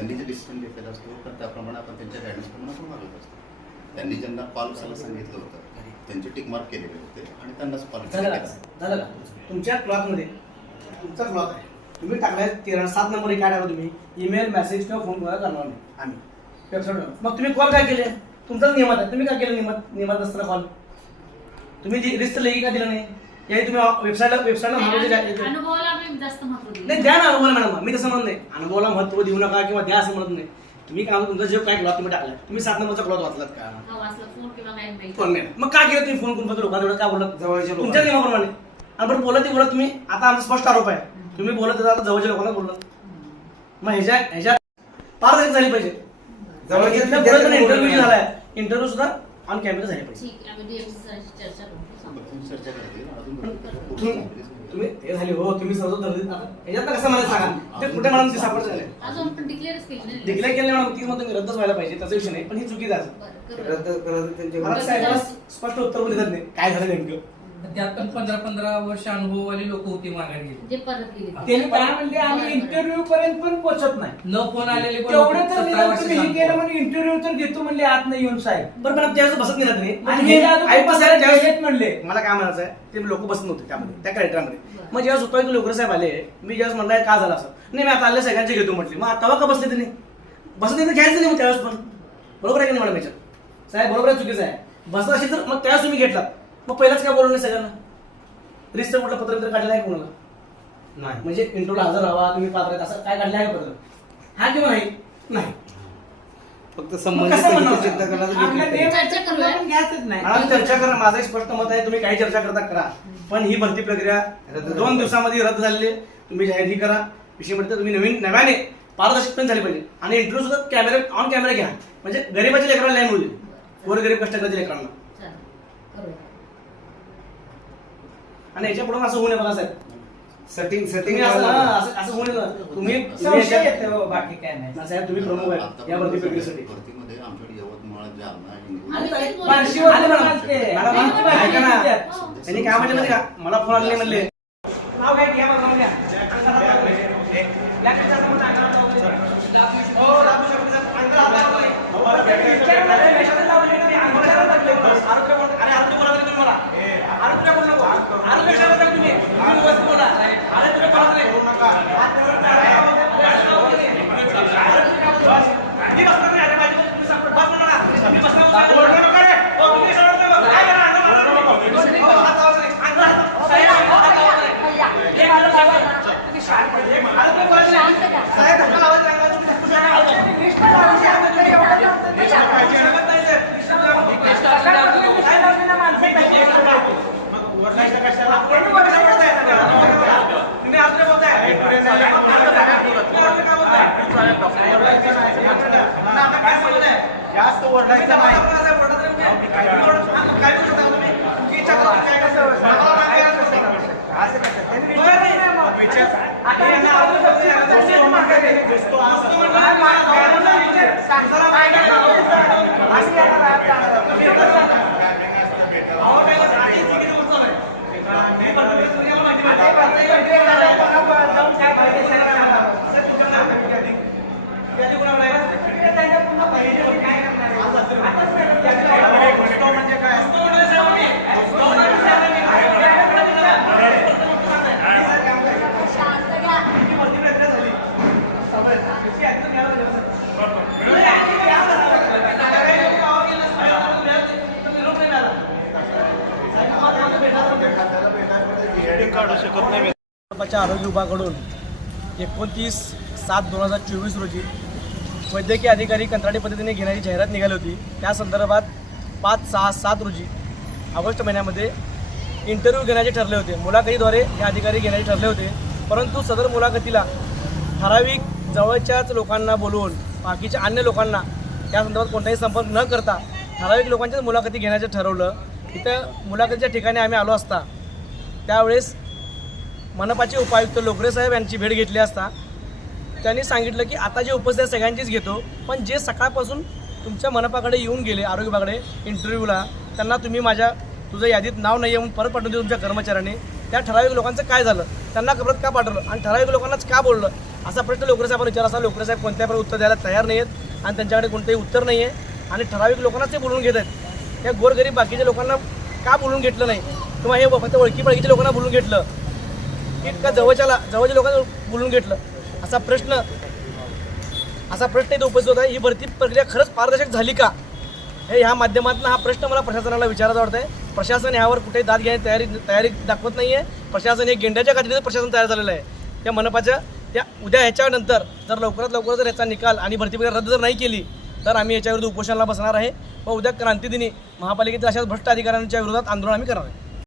त्यांनी जे डिसिजन घेतलेला असतो तर त्याप्रमाणे आपण त्यांच्या गायडन्सप्रमाणे आपण वागत असतो. त्यांनी ज्यांना कॉल करायला सांगितलं होतं त्यांचे टिक मार्क केलेले होते आणि त्यांनाच कॉल झालं का तुमच्या क्लॉकमध्ये तुमचा क्लॉक आहे, तुम्ही टाकलाय 7 नंबर काय टाकला तुम्ही, ईमेल मेसेज किंवा फोन कॉल करणार नाही आम्ही वेबसाईटवर. मग तुम्ही कॉल काय केले, तुमचाच नियमात आहे, तुम्ही काय केलं नियमात नसताना कॉल तुम्ही रिस्ट लेखी का दिलं नाही, याही तुम्ही वेबसाईटला अनुभवाला आम्ही जास्त महत्त्व दिलं नाही. द्या ना अनुभवाला मॅडम, मी तसं म्हणत नाही अनुभवाला महत्त्व देऊ नका किंवा द्या असं म्हणत नाही. तुम्ही काय तुमचा जे काय क्लॉथ तुम्ही टाकलाय, तुम्ही 7 नंबरचा क्लॉथ वाचलात का, वाचलं फोन किंवा नाही फोन नाही, मग काय केलं तुम्ही फोन करून फक्त लोकांना काय बोलत जवळच्या तुमच्या नियमाप्रमाणे आणि बरं बोलत ते बोलत तुम्ही. आता आमचा स्पष्ट आरोप आहे तुम्ही बोलत आता जवळच्या लोकांना बोलत. मग ह्याच्या पारदर्शक झाली पाहिजे. इंटरव्ह्यू झालाय, इंटरव्ह्यू सुद्धा ऑन कॅमेरा झाले पाहिजे. ठीक आहे, आम्ही DMC सरांशी चर्चा करू. चर्चा करतील तुम्ही हे झाले हो, तुम्ही सर्व याच्यात कसं मला सांगा ते कुठे मॅडम ते सापडत झाले अजून पण डिक्लेअरच केली नाही. डिक्लेअर केले मॅडम, ती म्हणतो रद्दच व्हायला पाहिजे, त्याचा विषय नाही, पण ही चुकीचं आहे. बरं, करू. मला साहेबांना स्पष्ट उत्तर पण देत नाही काय झालं नेमकं. त्यात पण 15-15 वर्ष अनुभववाली लोक होती माघारी गेली. जे परत गेले त्यांनी काय म्हणले आम्ही इंटरव्ह्यू पर्यंत पण पोहोचत नाही, न फोन आलेले पण तेवढं तर 17 निदान वर्ष तुम्ही हे केलं सांगतो. म्हणजे इंटरव्ह्यू तर घेतो म्हणले आत नाही येऊन साहेब. बरं मॅडम त्यावेळेस बसत नाही ना तुम्ही आणि हे जादू ऐका साहेब, त्यावेळेस गेलेत म्हणले. मला काय म्हणायचं आहे, ते लोक बसत नव्हते त्यामध्ये त्या कॅरेक्टरमध्ये. मग जेव्हा सुपारी लोकर साहेब आले, मी जेव्हा म्हणणार का झालं असं, नाही मी आता आले सगळ्यांचे घेतो म्हटले, मग तेव्हा का बसले त्यांनी, बसत नाही तर घ्यायचं नाही मग त्यावेळेस पण. बरोबर आहे की नाही मॅडम याच्यात साहेब, बरोबर आहे चुकीचं आहे. बसत असेल तर मग त्यावेळेस तुम्ही घेतला, मग पहिलाच काय बोललं नाही सगळ्यांना, रिस्टर कुठलं पत्र काढलेलं आहे कोणाला नाही, म्हणजे इंटरव्ह्यूला हजर राहा तुम्ही पात्र आहेत असं काय काढलं आहे पत्र, हा किंवा नाही नाही फक्त मग संबंधित कसं म्हणणार? चित्रकलाचं आपल्या घेतलं. नियमाचं चर्चा करूया. पण घ्यायचंच नाही. मॅडम चर्चा करा, माझं एक स्पष्ट मत आहे, तुम्ही काही चर्चा करता करा, पण ही भरती प्रक्रिया 2 दिवसामध्ये रद्द झालेली आहे. तुम्ही जाहीर करा विषय म्हणजे तुम्ही नव्याने पारदर्शकपणे झाली पाहिजे आणि इंटरव्ह्यू सुद्धा कॅमेरा ऑन कॅमेरा घ्या, म्हणजे गरीबाच्या लेकराला नाही मिळू दे, गोरगरीब कष्टकऱ्याच्या लेकरांना. चालेल, करूया. आणि याच्या पुढे असं होऊ नये मला साहेब, सेटिंग तुम्ही असं होऊ नये. तुम्ही संशय येते हो, बाकी काय नाही. ना साहेब तुम्ही प्रमुख आहे या भरती प्रक्रियेसाठी. भरतीमध्ये आमच्याकडे यवतमाळ, जालना, आम्ही हिंगोली तेच बोलतो. बार्शीवर आले मॅडम. बोलते. मॅडम, आमची बाकी ऐका ना. नाही. हो. त्यांनी काय म्हणले माहिती का, मला फोन आले म्हणले नाव काय घ्या बघा घ्या. हो, लागू शकतो साहेब. अंतर हात लावा नाही. विचारा ना, ते मेषाचं नाव घेतलं नाही. अंतर विचारायला लागले. आरोग्य बोला. अरे आरोग्य बोला तुम्ही मला. आरोग्य बोलू नको. आरोग्य विचारा लागले तुम्ही. तुम्ही व्यवस्थित बोला. अरे तुम्ही बोला नाही. मी बसणार नाही. अरे माझी तुम्ही सांगतो. बस म्हणा ना. मी बसणार नाही. बोलू नका रे. हो, तुम्ही सरळ नाही बघा. काय करा? अंतर हात लावा नाही. हात लावा नाही. अंतर हात लावा. साहेब, हात लावा नाही. एक मिनिट साहेब. तुम्ही शांत राहा. आरोग्य बोला नाही. साहेब, धक्का लावायचा नाही. तुम्ही धक्का लावायचा नाही. जास्त ओरडायचं नाही. आरोग्य विभागाकडून 29/7/2024 रोजी वैद्यकीय अधिकारी कंत्राटी पद्धतीने घेण्याची जाहिरात निघाली होती. त्या संदर्भात 5/6/7 रोजी ऑगस्ट महिन्यामध्ये इंटरव्ह्यू घेण्याचे ठरले होते. मुलाखतीद्वारे हे अधिकारी घेण्याचे ठरले होते, परंतु सदर मुलाखतीला ठराविक जवळच्याच लोकांना बोलवून बाकीच्या अन्य लोकांना त्या संदर्भात कोणताही संपर्क न करता ठराविक लोकांच्याच मुलाखती घेण्याचं ठरवलं. तिथं मुलाखतीच्या ठिकाणी आम्ही आलो असता त्यावेळेस मनपाचे उपायुक्त लोकरे साहेब यांची भेट घेतली असता त्यांनी सांगितलं की आता जे उपस्थित सगळ्यांचीच घेतो, पण जे सकाळपासून तुमच्या मनपाकडे येऊन गेले आरोग्य विभागाकडे इंटरव्ह्यूला त्यांना तुम्ही तुझं यादीत नाव नाही येऊन परत पाठवून तुमच्या कर्मचाऱ्यांनी त्या ठराविक लोकांचं काय झालं, त्यांना परत का पाठवलं आणि ठराविक लोकांनाच का बोललं असा प्रश्न लोकरे साहेबांना विचार असता लोकरे साहेब कोणत्या प्रकारे उत्तर द्यायला तयार नाही आहेत आणि त्यांच्याकडे कोणतेही उत्तर नाही आहे आणि ठराविक लोकांनाच ते बोलून घेत आहेत. त्या गोरगरीब बाकीच्या लोकांना का बोलून घेतलं नाही किंवा हे फक्त ओळखी पाळखीच्या लोकांना बोलून घेतलं की का जवळच्या लोकांना बोलून घेतलं असा प्रश्न इथं उपस्थित होता. ही भरती प्रक्रिया खरंच पारदर्शक झाली का हे ह्या माध्यमातून हा प्रश्न मला प्रशासनाला विचारायचा वाटत आहे. प्रशासन यावर कुठेही दाद घेण्याची तयारी दाखवत नाही आहे. प्रशासन हे गेंड्याच्या काठीचं प्रशासन तयार झालेलं आहे. त्या मनपाच्या त्या उद्या ह्याच्यानंतर जर लवकरात लवकर जर याचा निकाल आणि भरती प्रक्रिया रद्द जर नाही केली तर आम्ही याच्याविरुद्ध उपोषणाला बसणार आहे व उद्या क्रांतीदिनी महापालिकेतील अशाच भ्रष्ट अधिकाऱ्यांच्या विरोधात आंदोलन आम्ही करणार आहे.